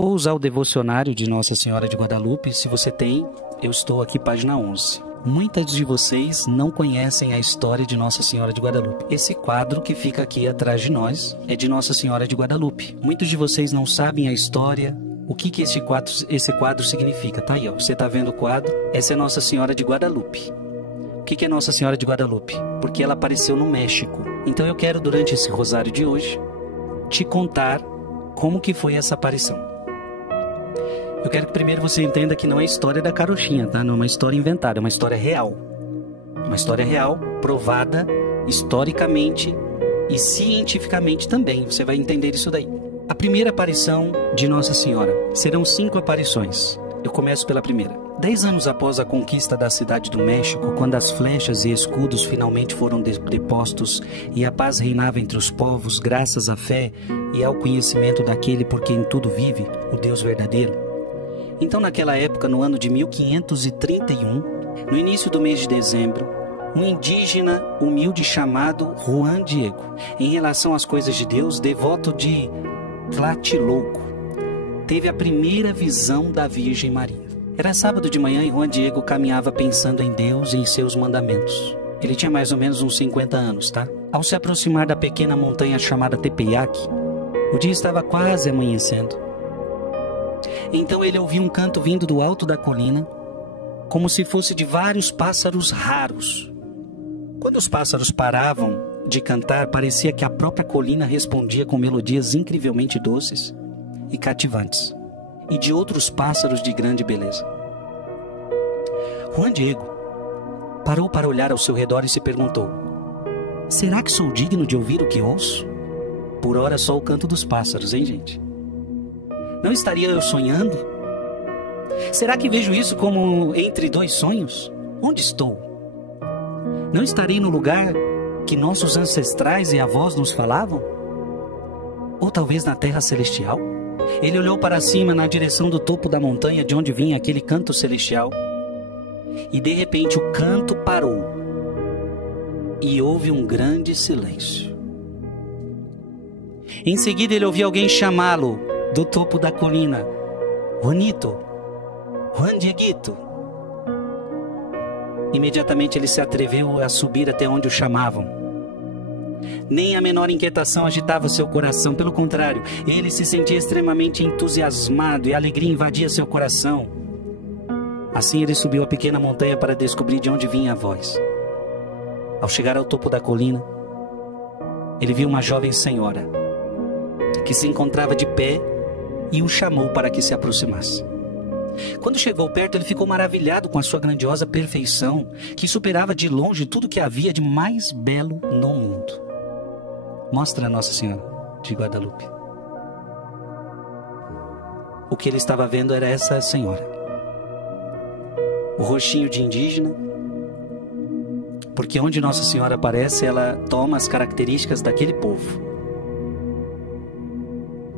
Vou usar o devocionário de Nossa Senhora de Guadalupe. Se você tem, eu estou aqui, página 11. Muitas de vocês não conhecem a história de Nossa Senhora de Guadalupe. Esse quadro que fica aqui atrás de nós é de Nossa Senhora de Guadalupe. Muitos de vocês não sabem a história, o que esse quadro significa. Tá aí, ó. Você está vendo o quadro? Essa é Nossa Senhora de Guadalupe. O que é Nossa Senhora de Guadalupe? Porque ela apareceu no México. Então eu quero, durante esse rosário de hoje, te contar como que foi essa aparição. Eu quero que primeiro você entenda que não é história da carochinha, tá? Não é uma história inventada, é uma história real. Uma história real, provada historicamente e cientificamente também. Você vai entender isso daí. A primeira aparição de Nossa Senhora. Serão 5 aparições. Eu começo pela primeira. 10 anos após a conquista da cidade do México, quando as flechas e escudos finalmente foram depostos e a paz reinava entre os povos, graças à fé e ao conhecimento daquele por quem tudo vive, o Deus verdadeiro. Então, naquela época, no ano de 1531, no início do mês de dezembro, um indígena humilde chamado Juan Diego, em relação às coisas de Deus, devoto de Tlatelolco, teve a primeira visão da Virgem Maria. Era sábado de manhã e Juan Diego caminhava pensando em Deus e em seus mandamentos. Ele tinha mais ou menos uns 50 anos, tá? Ao se aproximar da pequena montanha chamada Tepeyac, o dia estava quase amanhecendo. Então ele ouviu um canto vindo do alto da colina, como se fosse de vários pássaros raros. Quando os pássaros paravam de cantar, parecia que a própria colina respondia com melodias incrivelmente doces e cativantes, e de outros pássaros de grande beleza. Juan Diego parou para olhar ao seu redor e se perguntou: será que sou digno de ouvir o que ouço? Por ora só o canto dos pássaros, hein, gente? Não estaria eu sonhando? Será que vejo isso como entre 2 sonhos? Onde estou? Não estarei no lugar que nossos ancestrais e avós nos falavam? Ou talvez na terra celestial? Ele olhou para cima na direção do topo da montanha de onde vinha aquele canto celestial. E de repente o canto parou. E houve um grande silêncio. Em seguida ele ouviu alguém chamá-lo do topo da colina: Juanito, Juan Dieguito. Imediatamente ele se atreveu a subir até onde o chamavam. Nem a menor inquietação agitava seu coração, pelo contrário, ele se sentia extremamente entusiasmado e a alegria invadia seu coração. Assim ele subiu a pequena montanha para descobrir de onde vinha a voz. Ao chegar ao topo da colina, ele viu uma jovem senhora que se encontrava de pé e o chamou para que se aproximasse. Quando chegou perto, ele ficou maravilhado com a sua grandiosa perfeição, que superava de longe tudo que havia de mais belo no mundo. Mostra a Nossa Senhora de Guadalupe. O que ele estava vendo era essa senhora. O rostinho de indígena, porque onde Nossa Senhora aparece, ela toma as características daquele povo.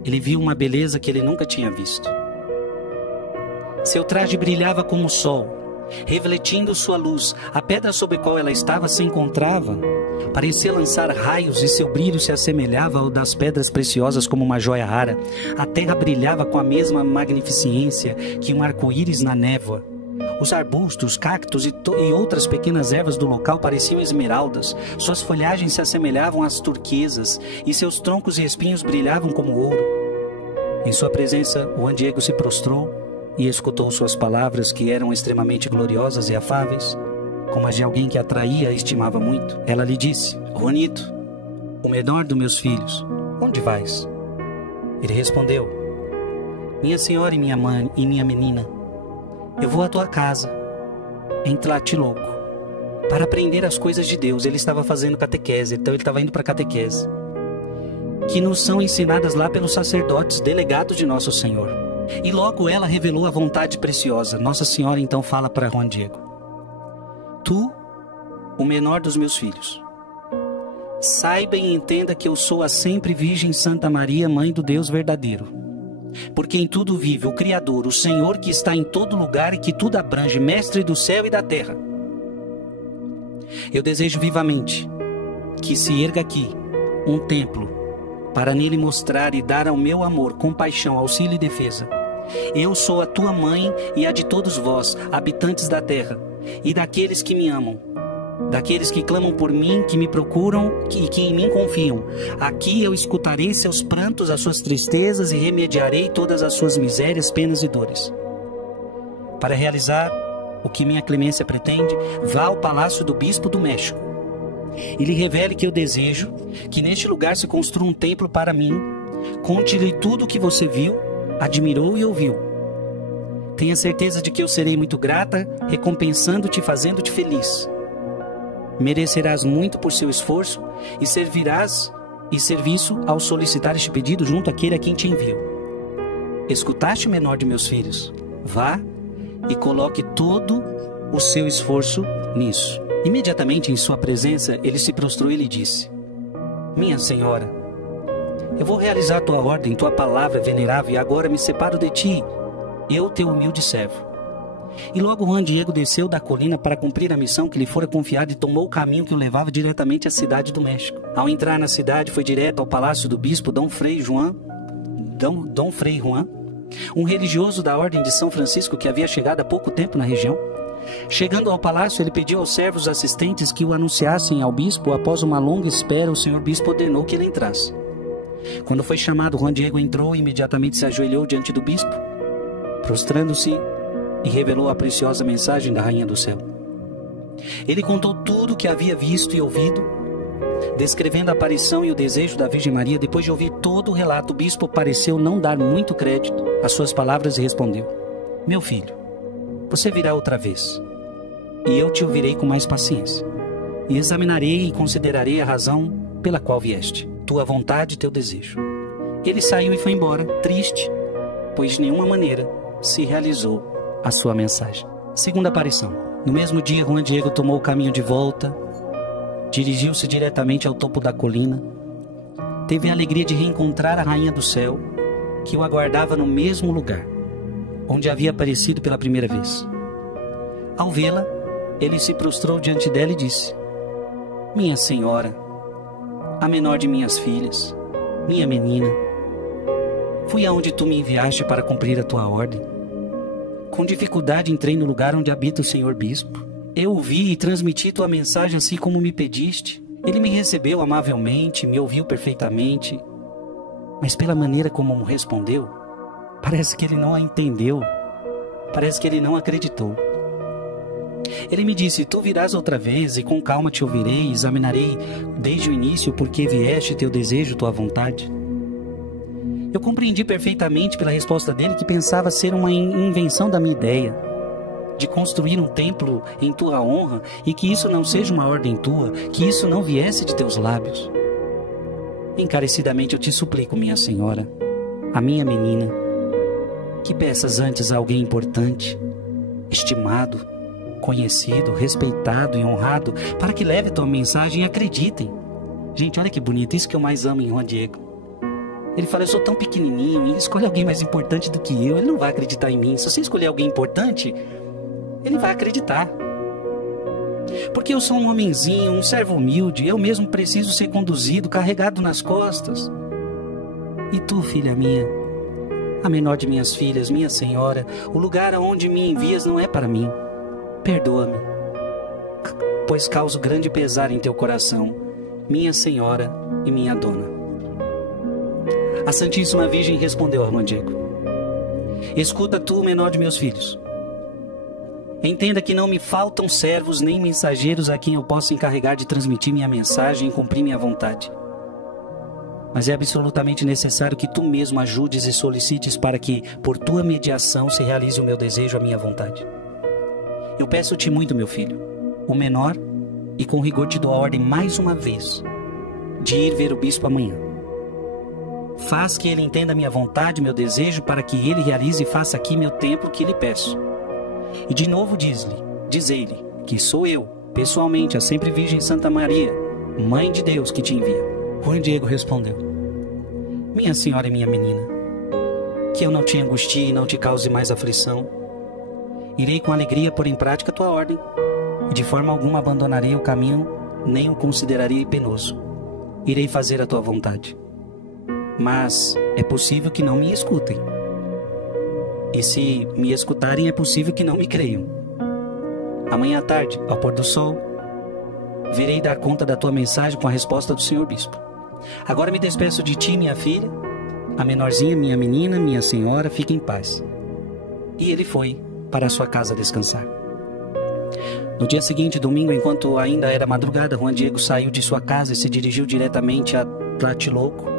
Ele viu uma beleza que ele nunca tinha visto. Seu traje brilhava como o sol, refletindo sua luz. A pedra sobre a qual ela estava se encontrava parecia lançar raios e seu brilho se assemelhava ao das pedras preciosas como uma joia rara. A terra brilhava com a mesma magnificência que um arco-íris na névoa. Os arbustos, cactos e outras pequenas ervas do local pareciam esmeraldas. Suas folhagens se assemelhavam às turquesas e seus troncos e espinhos brilhavam como ouro. Em sua presença, Juan Diego se prostrou e escutou suas palavras, que eram extremamente gloriosas e afáveis, como as de alguém que atraía e estimava muito. Ela lhe disse: Juanito, o menor dos meus filhos, onde vais? Ele respondeu: minha senhora e minha mãe e minha menina, eu vou à tua casa, em Tlatelolco, para aprender as coisas de Deus. Ele estava fazendo catequese, então ele estava indo para a catequese, que nos são ensinadas lá pelos sacerdotes, delegados de Nosso Senhor. E logo ela revelou a vontade preciosa. Nossa Senhora então fala para Juan Diego: tu, o menor dos meus filhos, saiba e entenda que eu sou a sempre Virgem Santa Maria, Mãe do Deus verdadeiro, porque em tudo vive o Criador, o Senhor que está em todo lugar e que tudo abrange, Mestre do céu e da terra. Eu desejo vivamente que se erga aqui um templo para nele mostrar e dar ao meu amor, compaixão, auxílio e defesa. Eu sou a tua mãe e a de todos vós, habitantes da terra, e daqueles que me amam, daqueles que clamam por mim, que me procuram e que em mim confiam. Aqui eu escutarei seus prantos, as suas tristezas e remediarei todas as suas misérias, penas e dores. Para realizar o que minha clemência pretende, vá ao palácio do bispo do México e lhe revele que eu desejo que neste lugar se construa um templo para mim. Conte-lhe tudo o que você viu, admirou e ouviu. Tenha certeza de que eu serei muito grata, recompensando-te e fazendo-te feliz. Merecerás muito por seu esforço e servirás e serviço ao solicitar este pedido junto àquele a quem te envio. Escutaste o menor de meus filhos? Vá e coloque todo o seu esforço nisso. Imediatamente em sua presença, ele se prostrou e lhe disse: Minha senhora, eu vou realizar tua ordem, tua palavra venerável, e agora me separo de ti, eu, teu humilde servo. E logo Juan Diego desceu da colina para cumprir a missão que lhe fora confiada e tomou o caminho que o levava diretamente à cidade do México. Ao entrar na cidade, foi direto ao palácio do bispo Dom Frei Juan, um religioso da ordem de São Francisco que havia chegado há pouco tempo na região. Chegando ao palácio, ele pediu aos servos assistentes que o anunciassem ao bispo. Após uma longa espera, o senhor bispo ordenou que ele entrasse. Quando foi chamado, Juan Diego entrou e imediatamente se ajoelhou diante do bispo, prostrando-se, e revelou a preciosa mensagem da Rainha do Céu. Ele contou tudo o que havia visto e ouvido, descrevendo a aparição e o desejo da Virgem Maria. Depois de ouvir todo o relato, o bispo pareceu não dar muito crédito às suas palavras e respondeu: Meu filho, você virá outra vez, e eu te ouvirei com mais paciência, e examinarei e considerarei a razão pela qual vieste, tua vontade e teu desejo. Ele saiu e foi embora, triste, pois de nenhuma maneira se realizou a sua mensagem. Segunda aparição. No mesmo dia, Juan Diego tomou o caminho de volta, dirigiu-se diretamente ao topo da colina. Teve a alegria de reencontrar a Rainha do Céu, que o aguardava no mesmo lugar onde havia aparecido pela primeira vez. Ao vê-la, ele se prostrou diante dela e disse: Minha senhora, a menor de minhas filhas, minha menina, fui aonde tu me enviaste para cumprir a tua ordem. Com dificuldade entrei no lugar onde habita o senhor bispo. Eu ouvi e transmiti tua mensagem assim como me pediste. Ele me recebeu amavelmente, me ouviu perfeitamente, mas pela maneira como me respondeu, parece que ele não a entendeu, parece que ele não acreditou. Ele me disse: Tu virás outra vez e com calma te ouvirei, examinarei desde o início por que vieste, teu desejo, tua vontade. Eu compreendi perfeitamente pela resposta dele que pensava ser uma invenção da minha ideia, de construir um templo em tua honra, e que isso não seja uma ordem tua, que isso não viesse de teus lábios. Encarecidamente eu te suplico, minha senhora, a minha menina, que peças antes a alguém importante, estimado, conhecido, respeitado e honrado, para que leve tua mensagem e acreditem. Gente, olha que bonito, isso que eu mais amo em Juan Diego. Ele fala: eu sou tão pequenininho, escolhe alguém mais importante do que eu, ele não vai acreditar em mim. Se você escolher alguém importante, ele vai acreditar. Porque eu sou um homenzinho, um servo humilde, eu mesmo preciso ser conduzido, carregado nas costas. E tu, filha minha, a menor de minhas filhas, minha senhora, o lugar aonde me envias não é para mim. Perdoa-me, pois causo grande pesar em teu coração, minha senhora e minha dona. A Santíssima Virgem respondeu a Juan Diego: Escuta tu, o menor de meus filhos. Entenda que não me faltam servos nem mensageiros a quem eu possa encarregar de transmitir minha mensagem e cumprir minha vontade. Mas é absolutamente necessário que tu mesmo ajudes e solicites para que, por tua mediação, se realize o meu desejo, a minha vontade. Eu peço-te muito, meu filho, o menor, e com rigor te dou a ordem mais uma vez, de ir ver o bispo amanhã. Faz que ele entenda minha vontade, meu desejo, para que ele realize e faça aqui meu templo que lhe peço. E de novo diz-lhe que sou eu, pessoalmente, a sempre Virgem Santa Maria, Mãe de Deus, que te envia. Juan Diego respondeu: Minha senhora e minha menina, que eu não te angustie e não te cause mais aflição. Irei com alegria pôr em prática a tua ordem, e de forma alguma abandonarei o caminho, nem o considerarei penoso. Irei fazer a tua vontade. mas é possível que não me escutem. E se me escutarem, é possível que não me creiam. Amanhã à tarde, ao pôr do sol, virei dar conta da tua mensagem com a resposta do senhor bispo. Agora me despeço de ti, minha filha, a menorzinha, minha menina, minha senhora, fique em paz. E ele foi para a sua casa descansar. No dia seguinte, domingo, enquanto ainda era madrugada, Juan Diego saiu de sua casa e se dirigiu diretamente a Tlatelolco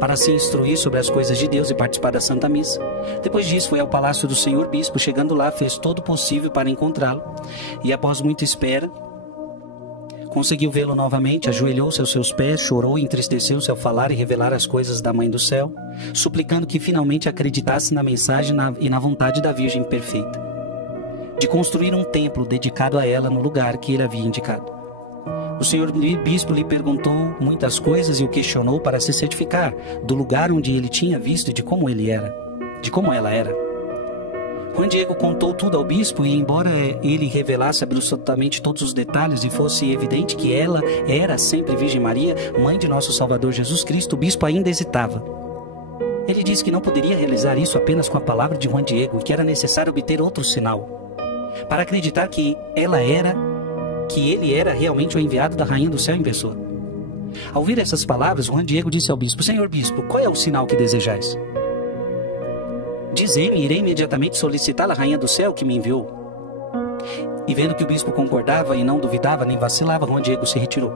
para se instruir sobre as coisas de Deus e participar da Santa Missa. Depois disso, foi ao palácio do senhor bispo. Chegando lá, fez todo o possível para encontrá-lo e, após muita espera, conseguiu vê-lo novamente. Ajoelhou-se aos seus pés, chorou e entristeceu-se ao falar e revelar as coisas da Mãe do Céu, suplicando que finalmente acreditasse na mensagem e na vontade da Virgem perfeita, de construir um templo dedicado a ela no lugar que ele havia indicado. O senhor bispo lhe perguntou muitas coisas e o questionou para se certificar do lugar onde ele tinha visto e de como ela era. Juan Diego contou tudo ao bispo e, embora ele revelasse absolutamente todos os detalhes e fosse evidente que ela era sempre Virgem Maria, mãe de nosso Salvador Jesus Cristo, o bispo ainda hesitava. Ele disse que não poderia realizar isso apenas com a palavra de Juan Diego e que era necessário obter outro sinal para acreditar que ele era realmente o enviado da Rainha do Céu em pessoa. Ao ouvir essas palavras, Juan Diego disse ao bispo: Senhor bispo, qual é o sinal que desejais? Dizei-me, irei imediatamente solicitar a Rainha do Céu que me enviou. E vendo que o bispo concordava e não duvidava nem vacilava, Juan Diego se retirou.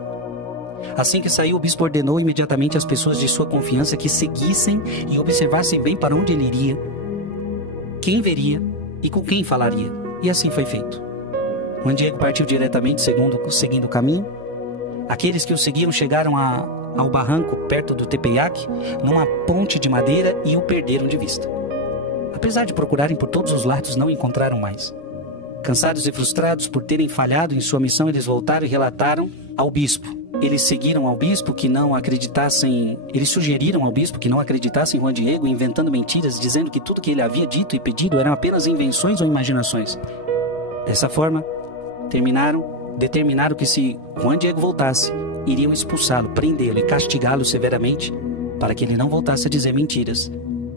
Assim que saiu, o bispo ordenou imediatamente às pessoas de sua confiança que seguissem e observassem bem para onde ele iria, quem veria e com quem falaria. E assim foi feito. Juan Diego partiu diretamente seguindo o caminho. Aqueles que o seguiam chegaram ao barranco perto do Tepeyac, numa ponte de madeira, e o perderam de vista. Apesar de procurarem por todos os lados, não o encontraram mais. Cansados e frustrados por terem falhado em sua missão, eles voltaram e relataram ao bispo. Eles sugeriram ao bispo que não acreditassem em Juan Diego, inventando mentiras, dizendo que tudo que ele havia dito e pedido eram apenas invenções ou imaginações. Dessa forma, determinaram que se Juan Diego voltasse, iriam expulsá-lo, prendê-lo e castigá-lo severamente para que ele não voltasse a dizer mentiras,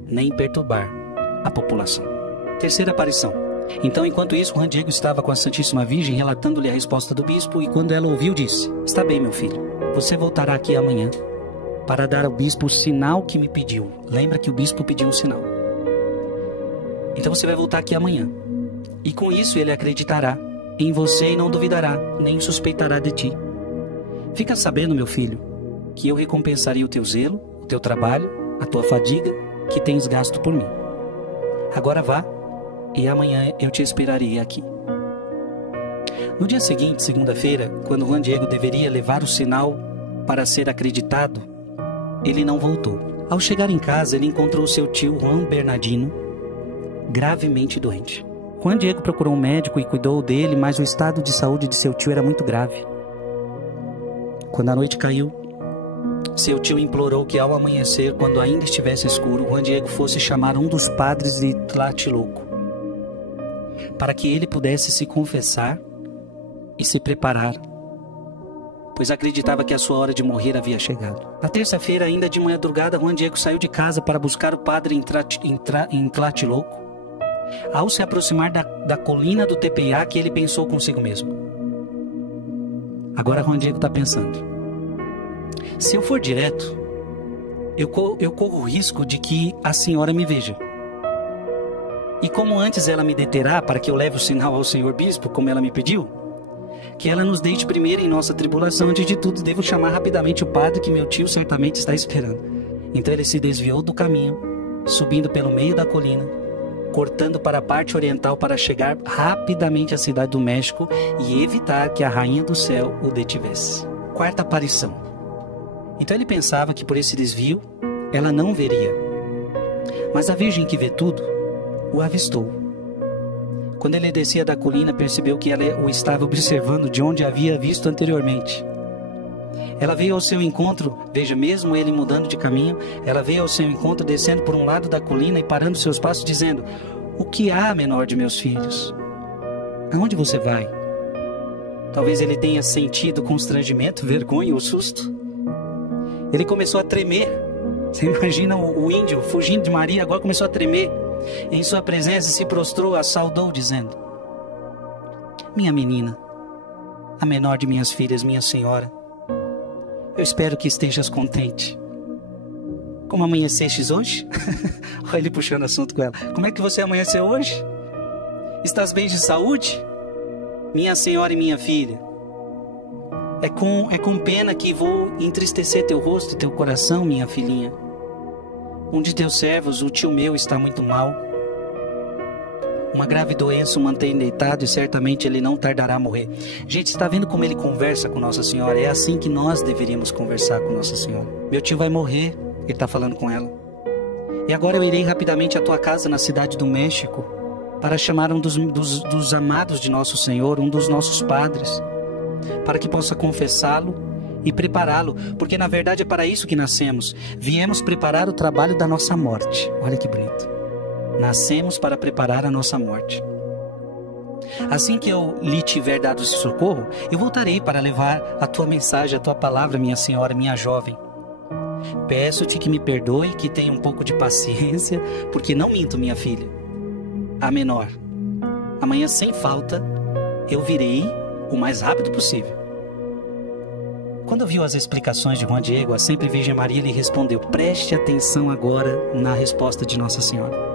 nem perturbar a população. Terceira aparição. Então, enquanto isso, Juan Diego estava com a Santíssima Virgem, relatando-lhe a resposta do bispo, e quando ela ouviu, disse: Está bem, meu filho, você voltará aqui amanhã para dar ao bispo o sinal que me pediu. Lembra que o bispo pediu um sinal. Então você vai voltar aqui amanhã, e com isso ele acreditará em você e não duvidará, nem suspeitará de ti. Fica sabendo, meu filho, que eu recompensaria o teu zelo, o teu trabalho, a tua fadiga que tens gasto por mim. Agora vá, e amanhã eu te esperarei aqui. No dia seguinte, segunda-feira, quando Juan Diego deveria levar o sinal para ser acreditado, ele não voltou. Ao chegar em casa, ele encontrou seu tio Juan Bernardino gravemente doente. Juan Diego procurou um médico e cuidou dele, mas o estado de saúde de seu tio era muito grave. Quando a noite caiu, seu tio implorou que ao amanhecer, quando ainda estivesse escuro, Juan Diego fosse chamar um dos padres de Tlatelolco, para que ele pudesse se confessar e se preparar, pois acreditava que a sua hora de morrer havia chegado. Na terça-feira, ainda de madrugada, Juan Diego saiu de casa para buscar o padre em Tlatelolco. Ao se aproximar da colina do Tepeyac, ele pensou consigo mesmo: agora Juan Diego está pensando, se eu for direto, eu corro o risco de que a senhora me veja. E como antes ela me deterá para que eu leve o sinal ao senhor bispo, como ela me pediu, que ela nos deixe primeiro em nossa tribulação. Antes de tudo, devo chamar rapidamente o padre que meu tio certamente está esperando. Então ele se desviou do caminho, subindo pelo meio da colina, cortando para a parte oriental para chegar rapidamente à cidade do México e evitar que a Rainha do Céu o detivesse. Quarta aparição. Então ele pensava que por esse desvio ela não veria. Mas a Virgem que vê tudo o avistou. Quando ele descia da colina, percebeu que ela o estava observando de onde havia visto anteriormente. Ela veio ao seu encontro, veja, mesmo ele mudando de caminho, ela veio ao seu encontro descendo por um lado da colina e parando seus passos, dizendo: O que há, menor de meus filhos? Aonde você vai? Talvez ele tenha sentido constrangimento, vergonha ou susto. Ele começou a tremer Você imagina o índio fugindo de Maria, agora começou a tremer. Em sua presença se prostrou, a saudou, dizendo: minha menina, a menor de minhas filhas, minha senhora, eu espero que estejas contente. Como amanhecestes hoje? Olha ele puxando assunto com ela. Como é que você amanheceu hoje? Estás bem de saúde? Minha senhora e minha filha, é com pena que vou entristecer teu rosto e teu coração, minha filhinha. Um de teus servos, o tio meu, está muito mal. Uma grave doença o mantém deitado e certamente ele não tardará a morrer. Gente, está vendo como ele conversa com Nossa Senhora? É assim que nós deveríamos conversar com Nossa Senhora. Meu tio vai morrer, ele está falando com ela. E agora eu irei rapidamente à tua casa na cidade do México para chamar um dos amados de Nosso Senhor, um dos nossos padres, para que possa confessá-lo e prepará-lo, porque na verdade é para isso que nascemos. Viemos preparar o trabalho da nossa morte. Olha que bonito. Nascemos para preparar a nossa morte. Assim que eu lhe tiver dado esse socorro, eu voltarei para levar a tua mensagem, a tua palavra, minha senhora, minha jovem. Peço-te que me perdoe, que tenha um pouco de paciência, porque não minto, minha filha. A menor, amanhã sem falta, eu virei o mais rápido possível. Quando viu as explicações de Juan Diego, a sempre Virgem Maria lhe respondeu: preste atenção agora na resposta de Nossa Senhora.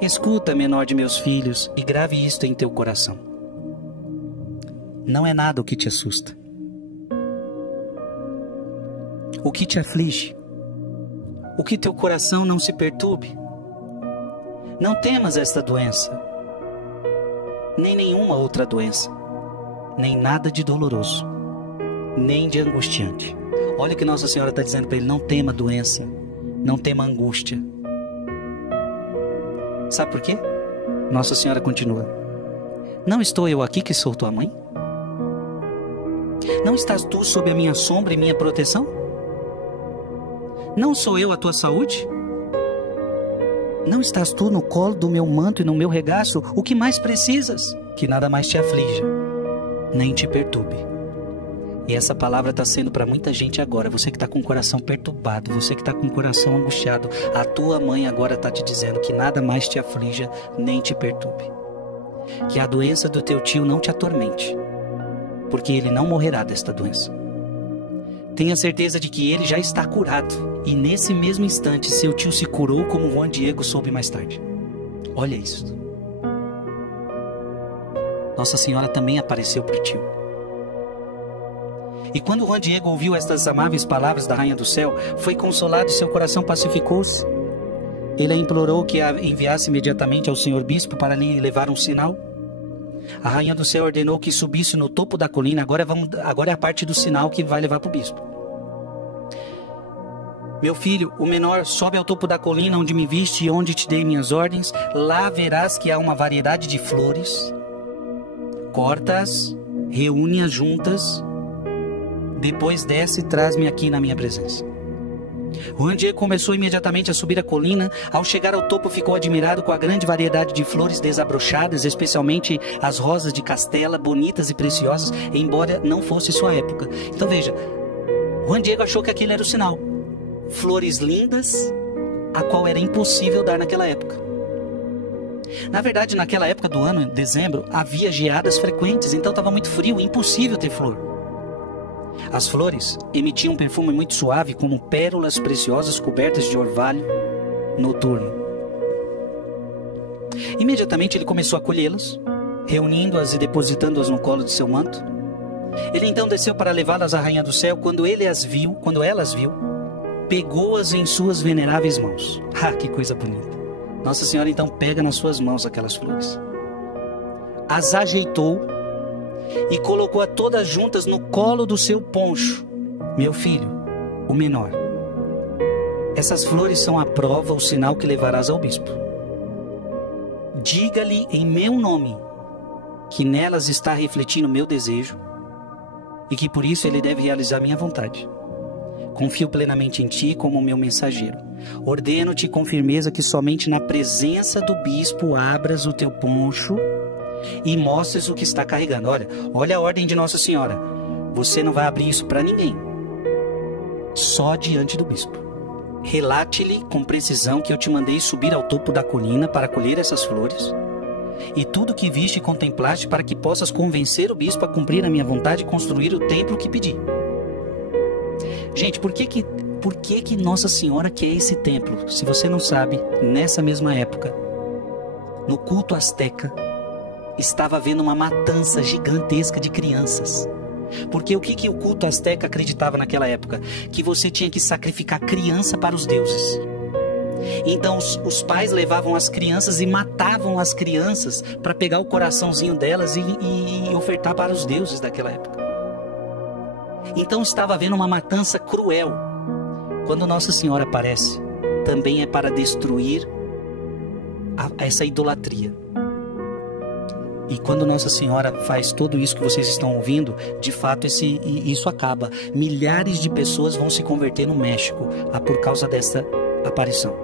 Escuta, menor de meus filhos, e grave isto em teu coração. Não é nada o que te assusta, o que te aflige, o que teu coração não se perturbe. Não temas esta doença, nem nenhuma outra doença, nem nada de doloroso, nem de angustiante. Olha o que Nossa Senhora está dizendo para ele: não tema doença, não tema angústia. Sabe por quê? Nossa Senhora continua: não estou eu aqui que sou tua mãe? Não estás tu sob a minha sombra e minha proteção? Não sou eu a tua saúde? Não estás tu no colo do meu manto e no meu regaço? O que mais precisas? Que nada mais te aflija, nem te perturbe. E essa palavra está sendo para muita gente agora. Você que está com o coração perturbado, você que está com o coração angustiado, a tua mãe agora está te dizendo que nada mais te aflija, nem te perturbe. Que a doença do teu tio não te atormente, porque ele não morrerá desta doença. Tenha certeza de que ele já está curado. E nesse mesmo instante, seu tio se curou, como Juan Diego soube mais tarde. Olha isso. Nossa Senhora também apareceu para o tio. E quando Juan Diego ouviu estas amáveis palavras da Rainha do Céu, foi consolado e seu coração pacificou-se. Ele a implorou que a enviasse imediatamente ao senhor bispo para lhe levar um sinal. A Rainha do Céu ordenou que subisse no topo da colina. Agora é a parte do sinal que vai levar para o bispo. Meu filho, o menor, sobe ao topo da colina onde me viste e onde te dei minhas ordens. Lá verás que há uma variedade de flores. Corta-as, reúne-as juntas. Depois desce e traz-me aqui na minha presença. Juan Diego começou imediatamente a subir a colina. Ao chegar ao topo, ficou admirado com a grande variedade de flores desabrochadas, especialmente as rosas de Castela, bonitas e preciosas, embora não fosse sua época. Então veja, Juan Diego achou que aquilo era o sinal. Flores lindas, a qual era impossível dar naquela época. Na verdade, naquela época do ano, em dezembro, havia geadas frequentes, então estava muito frio, impossível ter flor. As flores emitiam um perfume muito suave, como pérolas preciosas cobertas de orvalho noturno. Imediatamente ele começou a colhê-las, reunindo-as e depositando-as no colo de seu manto. Ele então desceu para levá-las à Rainha do Céu. Quando elas viu, pegou-as em suas veneráveis mãos. Ah, que coisa bonita! Nossa Senhora então pega nas suas mãos aquelas flores, as ajeitou e colocou-a todas juntas no colo do seu poncho. Meu filho, o menor, essas flores são a prova, o sinal que levarás ao bispo. Diga-lhe em meu nome que nelas está refletindo meu desejo e que por isso ele deve realizar minha vontade. Confio plenamente em ti como meu mensageiro. Ordeno-te com firmeza que somente na presença do bispo abras o teu poncho e mostres o que está carregando. Olha a ordem de Nossa Senhora. Você não vai abrir isso para ninguém. Só diante do bispo. relate-lhe com precisão que eu te mandei subir ao topo da colina para colher essas flores, e tudo que viste e contemplaste para que possas convencer o bispo a cumprir a minha vontade e construir o templo que pedi. Gente, por que Nossa Senhora quer esse templo? Se você não sabe, nessa mesma época, no culto asteca, estava havendo uma matança gigantesca de crianças. Porque o que o culto asteca acreditava naquela época? Que você tinha que sacrificar criança para os deuses. Então os pais levavam as crianças e matavam as crianças para pegar o coraçãozinho delas e ofertar para os deuses daquela época. Então estava havendo uma matança cruel. Quando Nossa Senhora aparece, também é para destruir essa idolatria. E quando Nossa Senhora faz tudo isso que vocês estão ouvindo, de fato isso acaba. Milhares de pessoas vão se converter no México por causa dessa aparição.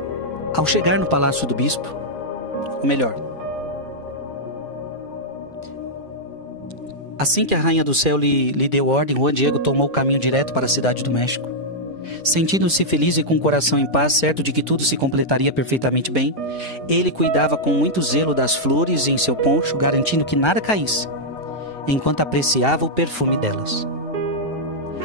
Ao chegar no palácio do bispo, ou melhor, assim que a Rainha do Céu lhe deu ordem, Juan Diego tomou o caminho direto para a cidade do México. Sentindo-se feliz e com o coração em paz, certo de que tudo se completaria perfeitamente bem, ele cuidava com muito zelo das flores em seu poncho, garantindo que nada caísse, enquanto apreciava o perfume delas.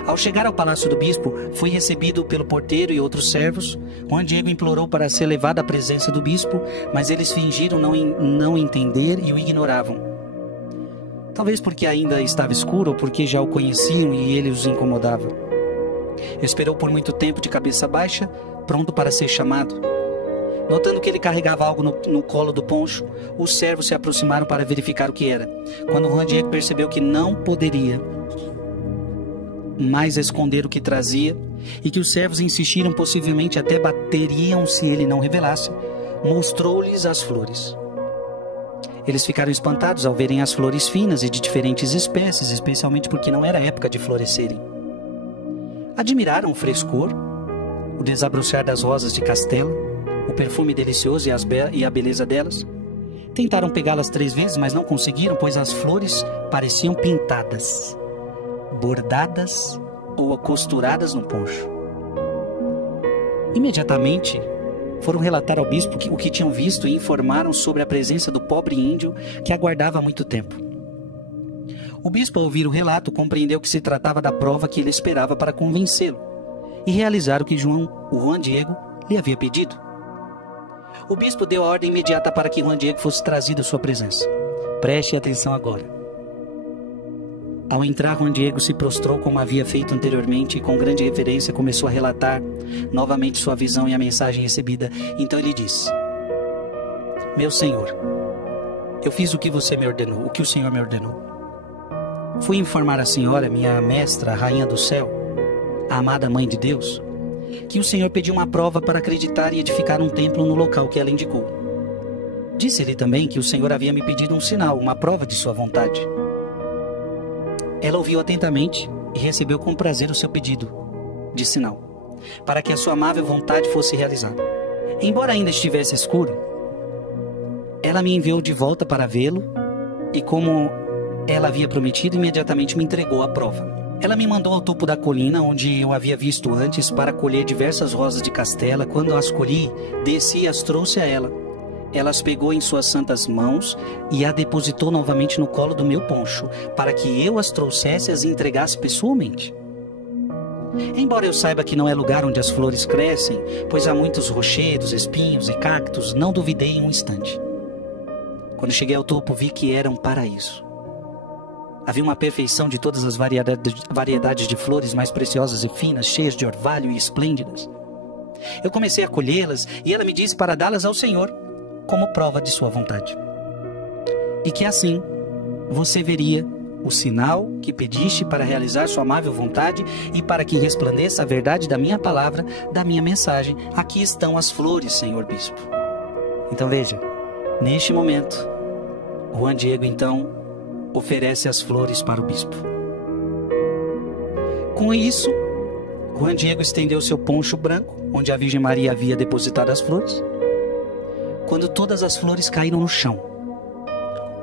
Ao chegar ao palácio do bispo, foi recebido pelo porteiro e outros servos. Juan Diego implorou para ser levado à presença do bispo, mas eles fingiram não entender e o ignoravam. Talvez porque ainda estava escuro ou porque já o conheciam e ele os incomodava. Esperou por muito tempo de cabeça baixa, pronto para ser chamado. Notando que ele carregava algo no colo do poncho, os servos se aproximaram para verificar o que era. Quando Juan Diego percebeu que não poderia mais esconder o que trazia e que os servos insistiram, possivelmente até bateriam se ele não revelasse, mostrou-lhes as flores. Eles ficaram espantados ao verem as flores finas e de diferentes espécies, especialmente porque não era época de florescerem. Admiraram o frescor, o desabrochar das rosas de Castela, o perfume delicioso e a beleza delas. Tentaram pegá-las 3 vezes, mas não conseguiram, pois as flores pareciam pintadas, bordadas ou costuradas no poncho. Imediatamente foram relatar ao bispo o que tinham visto e informaram sobre a presença do pobre índio que aguardava há muito tempo. O bispo, ao ouvir o relato, compreendeu que se tratava da prova que ele esperava para convencê-lo e realizar o que Juan Diego lhe havia pedido. O bispo deu a ordem imediata para que Juan Diego fosse trazido à sua presença. Preste atenção agora. Ao entrar, Juan Diego se prostrou como havia feito anteriormente e com grande reverência começou a relatar novamente sua visão e a mensagem recebida. Então ele disse: Meu senhor, eu fiz o que você me ordenou, o que o senhor me ordenou. Fui informar a senhora, minha mestra, a Rainha do Céu, a amada Mãe de Deus, que o senhor pediu uma prova para acreditar e edificar um templo no local que ela indicou. Disse-lhe também que o senhor havia me pedido um sinal, uma prova de sua vontade. Ela ouviu atentamente e recebeu com prazer o seu pedido de sinal, para que a sua amável vontade fosse realizada. Embora ainda estivesse escuro, ela me enviou de volta para vê-lo e, como ela havia prometido, imediatamente me entregou a prova. Ela me mandou ao topo da colina, onde eu havia visto antes, para colher diversas rosas de Castela. Quando as colhi, desci e as trouxe a ela. Ela as pegou em suas santas mãos e a depositou novamente no colo do meu poncho, para que eu as trouxesse e as entregasse pessoalmente. Embora eu saiba que não é lugar onde as flores crescem, pois há muitos rochedos, espinhos e cactos, não duvidei em um instante. Quando cheguei ao topo, vi que era um paraíso. Havia uma perfeição de todas as variedades de flores mais preciosas e finas, cheias de orvalho e esplêndidas. Eu comecei a colhê-las e ela me disse para dá-las ao Senhor, como prova de sua vontade. E que assim você veria o sinal que pediste para realizar sua amável vontade e para que resplandeça a verdade da minha palavra, da minha mensagem. Aqui estão as flores, Senhor Bispo. Então veja, neste momento, Juan Diego então oferece as flores para o bispo. Com isso, Juan Diego estendeu seu poncho branco, onde a Virgem Maria havia depositado as flores. Quando todas as flores caíram no chão,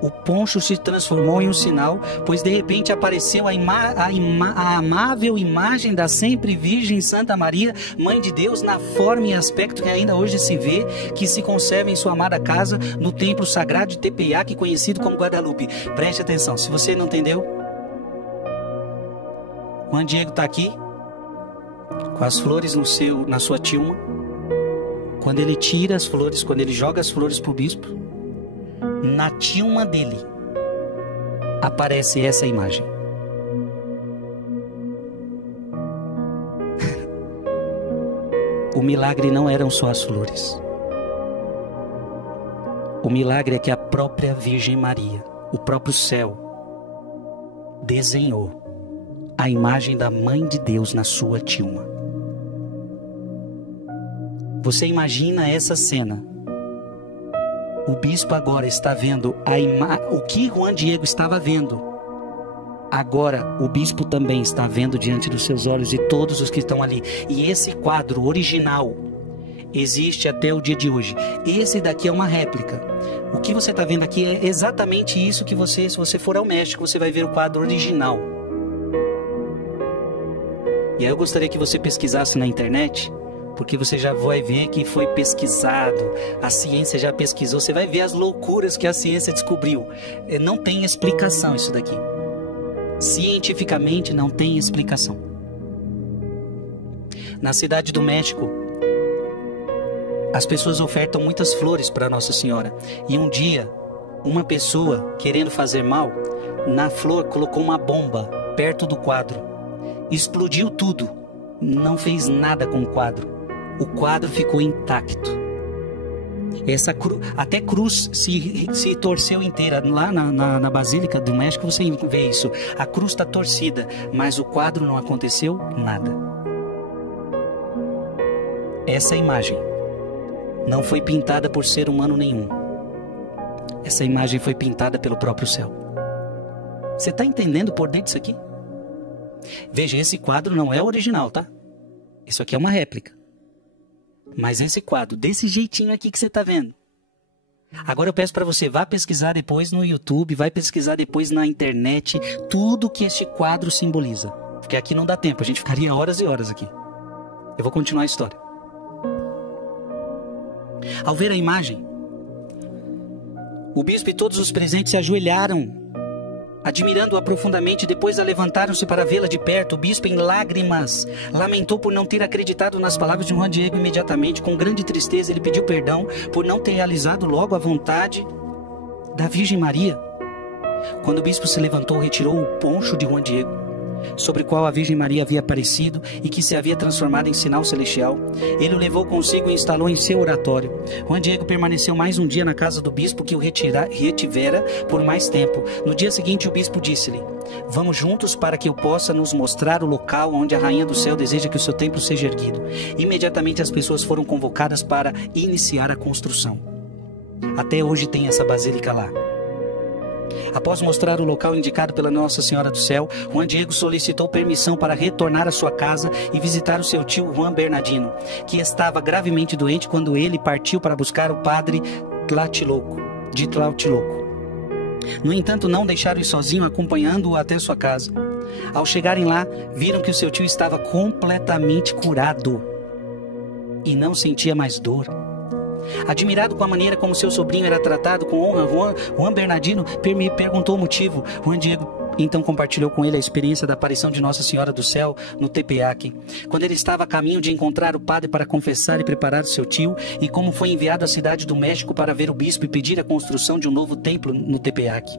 O poncho se transformou em um sinal, pois de repente apareceu a amável imagem da sempre Virgem Santa Maria, Mãe de Deus, na forma e aspecto que ainda hoje se vê, que se conserva em sua amada casa, no templo sagrado de Tepeyac, conhecido como Guadalupe. Preste atenção, se você não entendeu, Juan Diego está aqui, com as flores na sua tilma. Quando ele tira as flores, quando ele joga as flores para o bispo, na tilma dele aparece essa imagem. O milagre não eram só as flores. O milagre é que a própria Virgem Maria, o próprio céu, desenhou a imagem da Mãe de Deus na sua tilma. Você imagina essa cena? O bispo agora está vendo o que Juan Diego estava vendo. Agora o bispo também está vendo diante dos seus olhos e todos os que estão ali. E esse quadro original existe até o dia de hoje. Esse daqui é uma réplica. O que você está vendo aqui é exatamente isso que se você for ao México, você vai ver o quadro original. E aí eu gostaria que você pesquisasse na internet, porque você já vai ver que foi pesquisado, a ciência já pesquisou, você vai ver as loucuras que a ciência descobriu. Não tem explicação isso daqui. Cientificamente não tem explicação. Na cidade do México, as pessoas ofertam muitas flores para Nossa Senhora. E um dia, uma pessoa, querendo fazer mal, na flor colocou uma bomba perto do quadro. Explodiu tudo. Não fez nada com o quadro. O quadro ficou intacto. Até cruz se torceu inteira. Lá na Basílica do México você vê isso. A cruz está torcida, mas o quadro não aconteceu nada. Essa imagem não foi pintada por ser humano nenhum. Essa imagem foi pintada pelo próprio céu. Você está entendendo por dentro disso aqui? Veja, esse quadro não é o original, tá? Isso aqui é uma réplica. Mas esse quadro, desse jeitinho aqui que você está vendo. Agora eu peço para você, vá pesquisar depois no YouTube, vai pesquisar depois na internet, tudo que este quadro simboliza. Porque aqui não dá tempo, a gente ficaria horas e horas aqui. Eu vou continuar a história. Ao ver a imagem, o bispo e todos os presentes se ajoelharam, admirando-a profundamente. Depois levantaram-se para vê-la de perto. O bispo, em lágrimas, lamentou por não ter acreditado nas palavras de Juan Diego imediatamente. Com grande tristeza, ele pediu perdão por não ter realizado logo a vontade da Virgem Maria. Quando o bispo se levantou, retirou o poncho de Juan Diego, sobre o qual a Virgem Maria havia aparecido e que se havia transformado em sinal celestial. Ele o levou consigo e instalou em seu oratório. Juan Diego permaneceu mais um dia na casa do bispo, que o retivera por mais tempo. No dia seguinte, o bispo disse-lhe: vamos juntos para que eu possa nos mostrar o local onde a Rainha do Céu deseja que o seu templo seja erguido. Imediatamente as pessoas foram convocadas para iniciar a construção. Até hoje tem essa basílica lá. Após mostrar o local indicado pela Nossa Senhora do Céu, Juan Diego solicitou permissão para retornar à sua casa e visitar o seu tio Juan Bernardino, que estava gravemente doente quando ele partiu para buscar o padre Tlatelolco. No entanto, não deixaram-o sozinho, acompanhando-o até sua casa. Ao chegarem lá, viram que o seu tio estava completamente curado e não sentia mais dor. Admirado com a maneira como seu sobrinho era tratado com honra, Juan Bernardino perguntou o motivo. Juan Diego então compartilhou com ele a experiência da aparição de Nossa Senhora do Céu no Tepeyac, quando ele estava a caminho de encontrar o padre para confessar e preparar o seu tio, e como foi enviado à cidade do México para ver o bispo e pedir a construção de um novo templo no Tepeyac.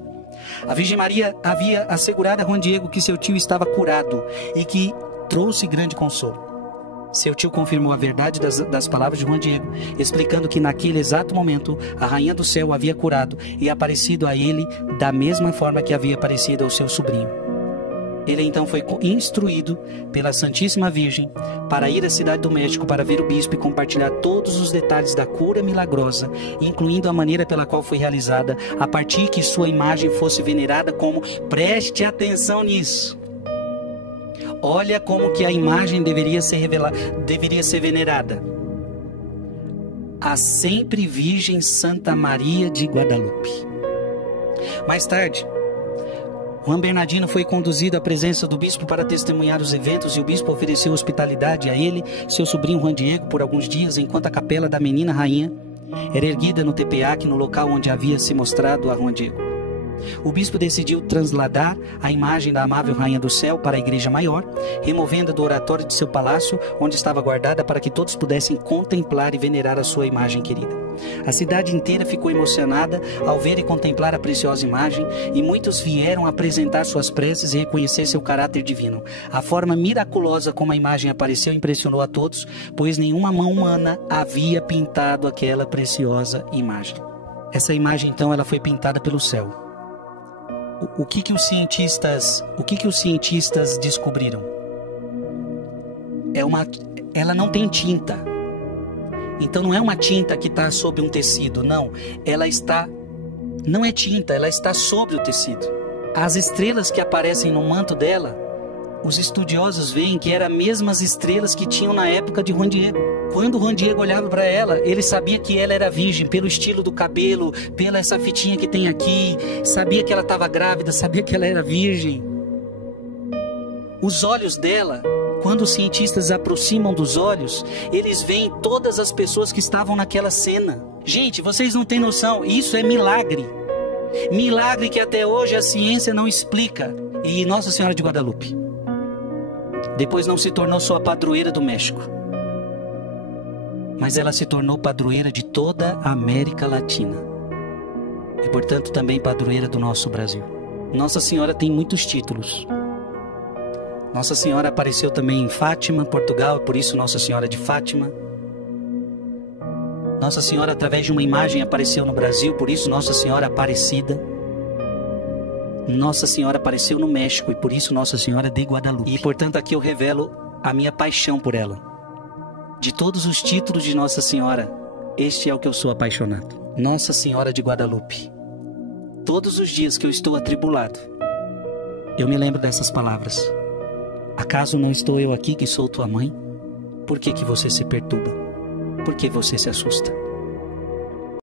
A Virgem Maria havia assegurado a Juan Diego que seu tio estava curado e que trouxe grande consolo. Seu tio confirmou a verdade das palavras de Juan Diego, explicando que naquele exato momento a Rainha do Céu havia curado e aparecido a ele da mesma forma que havia aparecido ao seu sobrinho. Ele então foi instruído pela Santíssima Virgem para ir à cidade do México para ver o bispo e compartilhar todos os detalhes da cura milagrosa, incluindo a maneira pela qual foi realizada, a partir que sua imagem fosse venerada como... Preste atenção nisso! Olha como que a imagem deveria ser venerada. A sempre Virgem Santa Maria de Guadalupe. Mais tarde, Juan Bernardino foi conduzido à presença do bispo para testemunhar os eventos, e o bispo ofereceu hospitalidade a ele, seu sobrinho Juan Diego, por alguns dias, enquanto a capela da Menina Rainha era erguida no Tepeac, no local onde havia se mostrado a Juan Diego. O bispo decidiu trasladar a imagem da amável Rainha do Céu para a igreja maior, removendo-a do oratório de seu palácio, onde estava guardada, para que todos pudessem contemplar e venerar a sua imagem querida. A cidade inteira ficou emocionada ao ver e contemplar a preciosa imagem, e muitos vieram apresentar suas preces e reconhecer seu caráter divino. A forma miraculosa como a imagem apareceu impressionou a todos, pois nenhuma mão humana havia pintado aquela preciosa imagem. Essa imagem, então, ela foi pintada pelo céu. O que os cientistas descobriram? Ela não tem tinta. Então não é uma tinta que está sobre um tecido, não. Não é tinta, ela está sobre o tecido. As estrelas que aparecem no manto dela, os estudiosos veem que eram as mesmas estrelas que tinham na época de Juan Diego. Quando Juan Diego olhava para ela, ele sabia que ela era virgem, pelo estilo do cabelo, pela essa fitinha que tem aqui, sabia que ela estava grávida, sabia que ela era virgem. Os olhos dela, quando os cientistas aproximam dos olhos, eles veem todas as pessoas que estavam naquela cena. Gente, vocês não têm noção, isso é milagre. Milagre que até hoje a ciência não explica. E Nossa Senhora de Guadalupe depois não se tornou só a padroeira do México, mas ela se tornou padroeira de toda a América Latina e, portanto, também padroeira do nosso Brasil. Nossa Senhora tem muitos títulos. Nossa Senhora apareceu também em Fátima, Portugal, por isso Nossa Senhora de Fátima. Nossa Senhora, através de uma imagem, apareceu no Brasil, por isso Nossa Senhora Aparecida. Nossa Senhora apareceu no México e por isso Nossa Senhora de Guadalupe. E, portanto, aqui eu revelo a minha paixão por ela. De todos os títulos de Nossa Senhora, este é o que eu sou apaixonado. Nossa Senhora de Guadalupe. Todos os dias que eu estou atribulado, eu me lembro dessas palavras. Acaso não estou eu aqui que sou tua mãe? Por que você se perturba? Por que você se assusta?